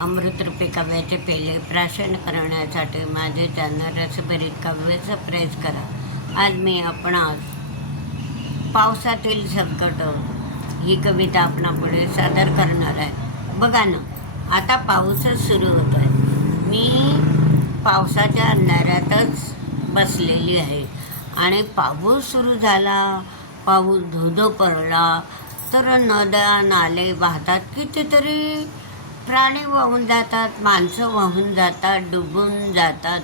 अमृतरूपी काव्याचे पेले प्राशन करण्यासाठी माझे चॅनल रसभरीत काव्याचा प्रयत्न करा. आज मी आपणास पावसातील संकट ही कविता आपणापुढे सादर करणार आहे. बघा ना आता पाऊसच सुरू होतो आहे मी पावसाच्या अंधारातच बसलेली आहे. आणि पाऊस सुरू झाला पाऊस धुधो पडला तर नद्या नाले वाहतात कितीतरी प्राणी वाहून जातात माणसं वाहून जातात डुबून जातात.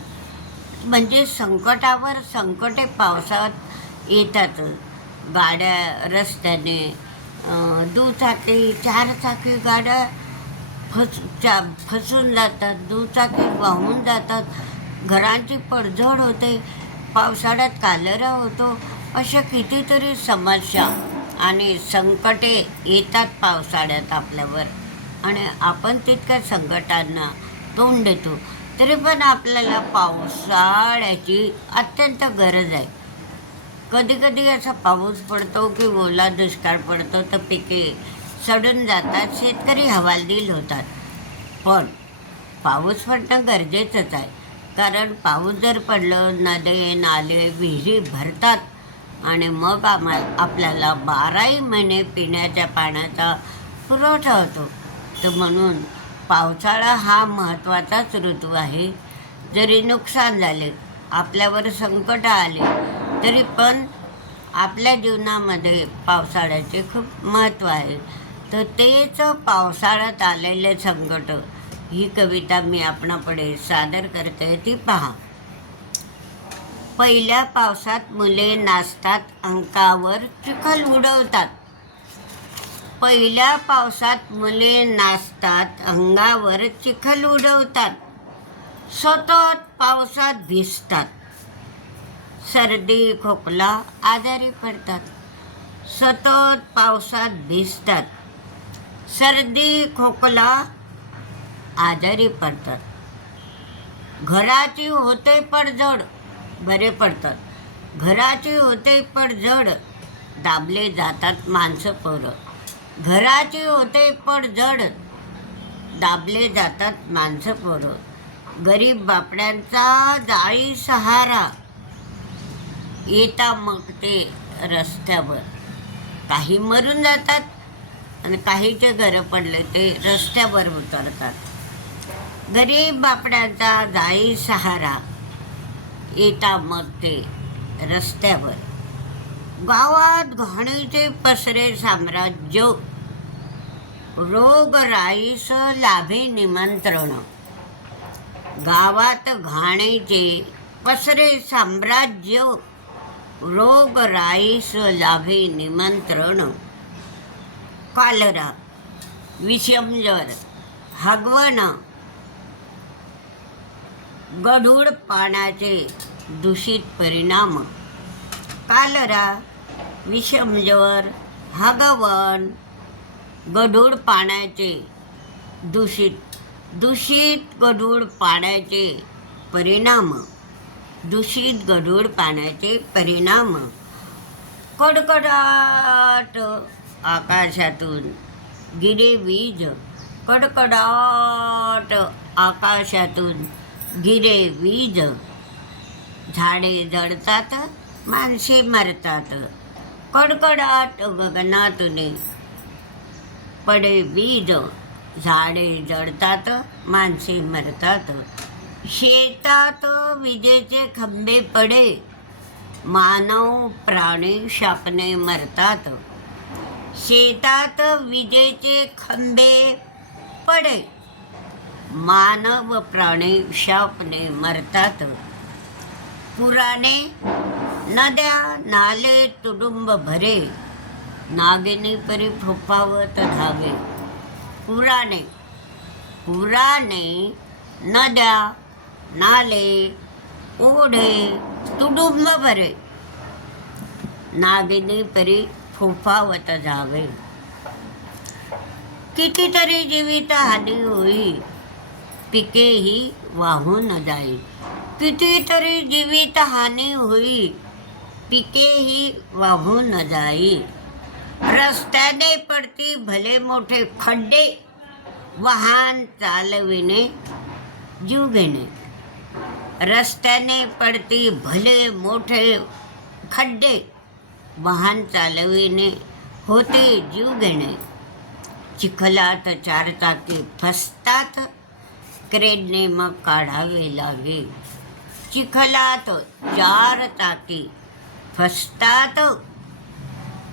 म्हणजे संकटावर संकटे पावसात येतात. गाड्या रस्त्याने दुचाकी चारचाकी गाड्या फस चा फसून जातात दुचाकी वाहून जातात. घरांची पडझड होते पावसाळ्यात कालरा होतो अशा कितीतरी समस्या आणि संकटे येतात पावसाळ्यात आपल्यावर. आणि आपण तितक्या संकटांना तोंड देतो. तरी पण आपल्याला पावसाळ्याची अत्यंत गरज आहे. कधी कधी असा पाऊस पडतो की ओला दुष्काळ पडतो तर पिके सडून जातात शेतकरी हवालदिल होतात. पण पाऊस पडणं गरजेचंच आहे. कारण पाऊस जर पडलं नदे नाले विहिरी भरतात आणि मग आम्हाला आपल्याला बाराही महिने पिण्याच्या पाण्याचा पुरवठा होतो. तर म्हणून पावसाळा हा महत्त्वाचाच ऋतू आहे. जरी नुकसान झाले आपल्यावर संकट आले तरी पण आपल्या जीवनामध्ये पावसाळ्याचे खूप महत्त्व आहे. तर तेच पावसाळ्यात आलेले संकट ही कविता मी आपणापुढे सादर करते. ती पहा. पहिल्या पावसात मुले नाचतात अंकावर चिखल उडवतात. पहिल्या पावसात मुले नाचतात अंगावर चिखल उडवतात. सतत पावसात भिजतात. सर्दी खोकला आजारी पडतात. सतत पावसात भिजतात. सर्दी खोकला आजारी पडतात. घराची होते पडझड बरे पडतात. घराची होते पडझड दाबले जातात माणसं पोरं. घराची होते पण जड. दाबले जातात माणसं पोरं. गरीब बापड्यांचा जाळी सहारा. येता मग ते रस्त्यावर. काही मरून जातात आणि काहीचे घरं पडले ते रस्त्यावर उतरतात. गरीब बापड्यांचा जाई सहारा. येता मग ते रस्त्यावर. गावात घाणीचे पसरे साम्राज्य. रोगराईस लाभे निमंत्रण. गावात घाणीचे पसरे साम्राज्य. रोगराईस लाभे निमंत्रण. कालरा विषमजर हगवण. गढूळ पाण्याचे दूषित परिणाम. कालरा विषमजवर हगवण गढूळ पाण्याचे दूषित दूषित गढूळ पाण्याचे परिणाम दूषित गढूळ पाण्याचे परिणाम. कडकडाट आकाशातून गिरे वीज कडकडाट आकाशातून गिरे वीज. झाडे जळतात माणसे मरतात. कडकडाट गगनातून पडे बीज झाडे जडतात माणसे मरतात. शेतात विजेचे खंबे पडे मानव प्राणी शापने मरतात. शेतात विजेचे खंबे पडे मानव प्राणी शापने मरतात. पुराणे नद्या नाले तुडुंब भरे. नागिनी परी फोफावत धावे. पुराणे पुराणे नद्या नाले ओढे तुडुंब भरे. नागिनी परी फोफावत जावे कितीतरी जीवित हानी होई पिकेही वाहून जाई. कितीतरी जीवित हानी होई पिकेही वाहून जाई. रस्त्याने पडती भले मोठे खड्डे वाहन चालविणे जीव घेणे. रस्त्याने पडती भले मोठे खड्डे वाहन चालविणे होते जीव घेणे. चिखलात चार चाकी फसतात क्रेडने मग काढावे लागे. चिखलात चार चाकी फसतात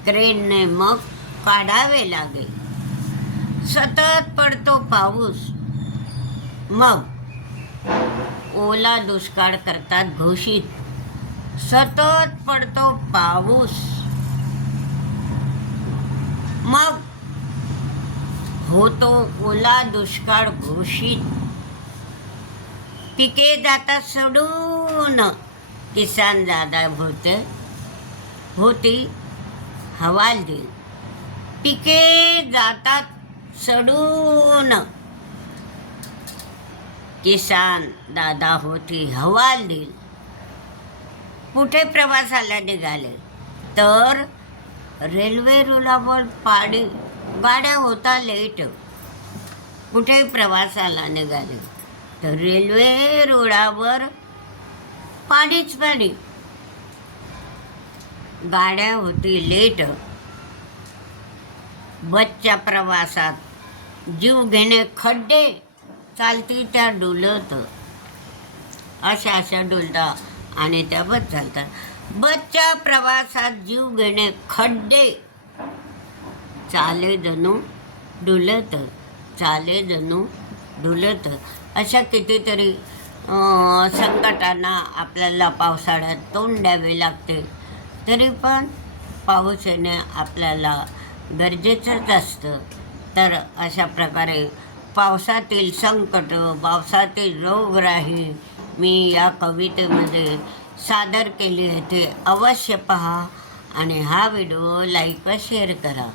क्रेनने मग काढावे लागे सतत पडतो पाऊस. मग ओला दुष्काळ करतात घोषित सतत पडतो पाऊस. मग होतो ओला दुष्काळ घोषित. पिके जातात सोडून. किसान दादा होते. होती हवालदिल पिके जातात सडून. किसान दादा होती हवालदिल कुठे प्रवासाला निघाले? तर रेल्वे रुलावर पाडी गाड्या होता लेट. कुठे प्रवासाला निघाले? तर रेल्वे रुळावर पाणीच पाणी गाड्या होती लेट. बसच्या प्रवासात जीव घेणे खड्डे चालती त्या डुलत. अशा अशा डुलता आणि त्या बस चालतात. बसच्या प्रवासात जीव घेणे खड्डे. चाले जणू डुलत चाले जणू डुलत. अशा कितीतरी संकटांना आपल्याला पावसाळ्यात तोंड द्यावे लागते. तरी पण पाऊस येणे आपल्याला गरजेचंच असतं. तर अशा प्रकारे पावसातील संकट पावसातील रोगराही मी या कवितेमध्ये सादर केली आहे. ते अवश्य पहा आणि हा व्हिडिओ लाईक व शेअर करा.